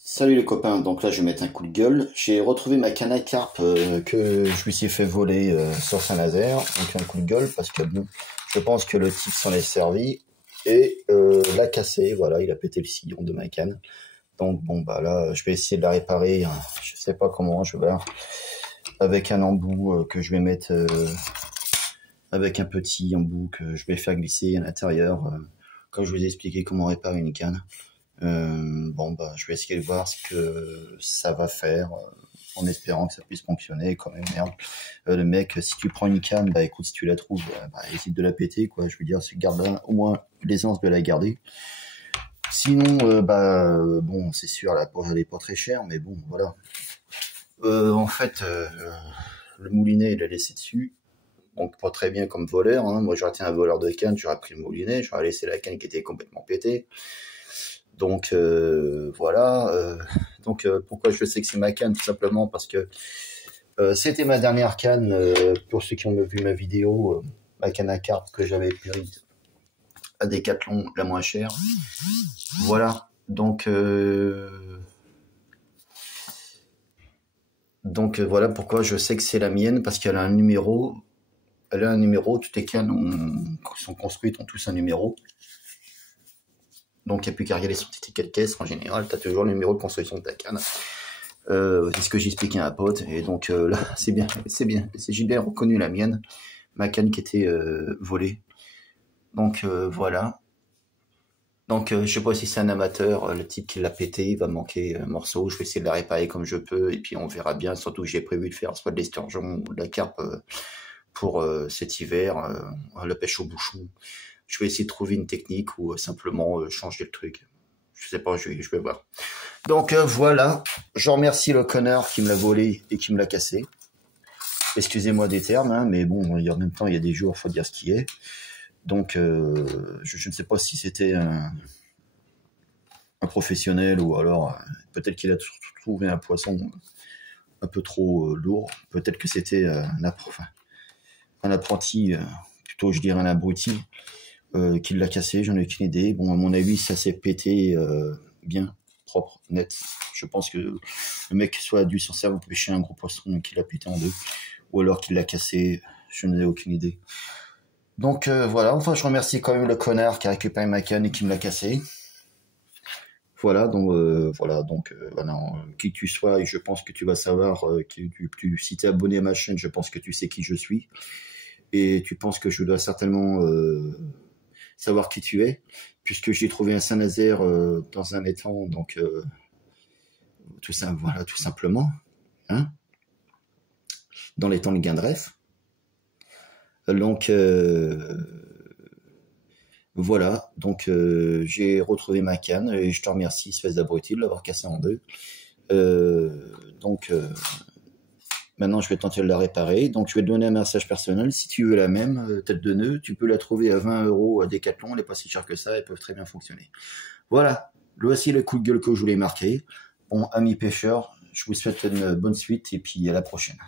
Salut les copains, donc là je vais mettre un coup de gueule. J'ai retrouvé ma canne à carpe que je me suis fait voler sur Saint-Nazaire. Donc un coup de gueule parce que bon, je pense que le type s'en est servi et l'a cassé. Voilà, il a pété le sillon de ma canne. Donc bon bah là je vais essayer de la réparer. Hein. Je sais pas comment, je vais voir. Avec un embout que je vais mettre avec un petit embout que je vais faire glisser à l'intérieur. Comme je vous ai expliqué comment réparer une canne. Bon bah je vais essayer de voir ce que ça va faire en espérant que ça puisse fonctionner quand même. Merde, le mec, si tu prends une canne, bah écoute, si tu la trouves, bah évite de la péter quoi. Je veux dire, garde au moins l'aisance de la garder. Sinon bon, c'est sûr, elle est pas très chère, mais bon voilà. En fait, le moulinet il a laissé dessus, donc pas très bien comme voleur, hein. Moi j'aurais été un voleur de canne, j'aurais pris le moulinet, j'aurais laissé la canne qui était complètement pétée. Donc voilà. Pourquoi je sais que c'est ma canne? Tout simplement parce que c'était ma dernière canne. Pour ceux qui ont vu ma vidéo, ma canne à carpe que j'avais prise à Decathlon, la moins chère. Voilà. Donc voilà pourquoi je sais que c'est la mienne, parce qu'elle a un numéro. Elle a un numéro. Toutes les cannes sont construites, ont tous un numéro. Donc il n'y a plus qu'à regarder son étiquette caisse. En général, tu as toujours le numéro de construction de ta canne. C'est ce que j'ai expliqué à un pote. Et donc là, c'est bien. J'ai bien reconnu la mienne, ma canne qui était volée. Donc voilà. Donc je sais pas si c'est un amateur, le type qui l'a pété, il va manquer un morceau. Je vais essayer de la réparer comme je peux. Et puis on verra bien. Surtout que j'ai prévu de faire soit de l'esturgeon ou de la carpe pour cet hiver, la pêche au bouchon. Je vais essayer de trouver une technique ou simplement changer le truc. Je sais pas, je vais voir. Donc voilà, je remercie le connard qui me l'a volé et qui me l'a cassé. Excusez-moi des termes, hein, mais bon, en même temps, il y a des jours, il faut dire ce qui est. Donc je ne sais pas si c'était un professionnel ou alors peut-être qu'il a trouvé un poisson un peu trop lourd. Peut-être que c'était un apprenti, plutôt je dirais un abruti, qui l'a cassé, j'en ai aucune idée. Bon, à mon avis, ça s'est pété bien, propre, net. Je pense que le mec soit a dû s'en servir pour pêcher un gros poisson qu'il a pété en deux, ou alors qu'il l'a cassé, je n'en ai aucune idée. Donc voilà, enfin je remercie quand même le connard qui a récupéré ma canne et qui me l'a cassé. Voilà, donc qui tu sois, et je pense que tu vas savoir, si tu es abonné à ma chaîne, je pense que tu sais qui je suis. Et tu penses que je dois certainement savoir qui tu es, puisque j'ai trouvé un Saint-Nazaire dans un étang, donc tout ça, voilà, tout simplement, hein, dans l'étang de Guindref. Donc voilà, donc j'ai retrouvé ma canne et je te remercie, espèce d'abruti, de l'avoir cassé en deux. Maintenant, je vais tenter de la réparer. Donc, je vais te donner un message personnel. Si tu veux la même tête de nœud, tu peux la trouver à 20 € à Decathlon. Elle n'est pas si chère que ça. Elles peuvent très bien fonctionner. Voilà. Voici le coup de gueule que je voulais marquer. Bon, amis pêcheurs, je vous souhaite une bonne suite et puis à la prochaine.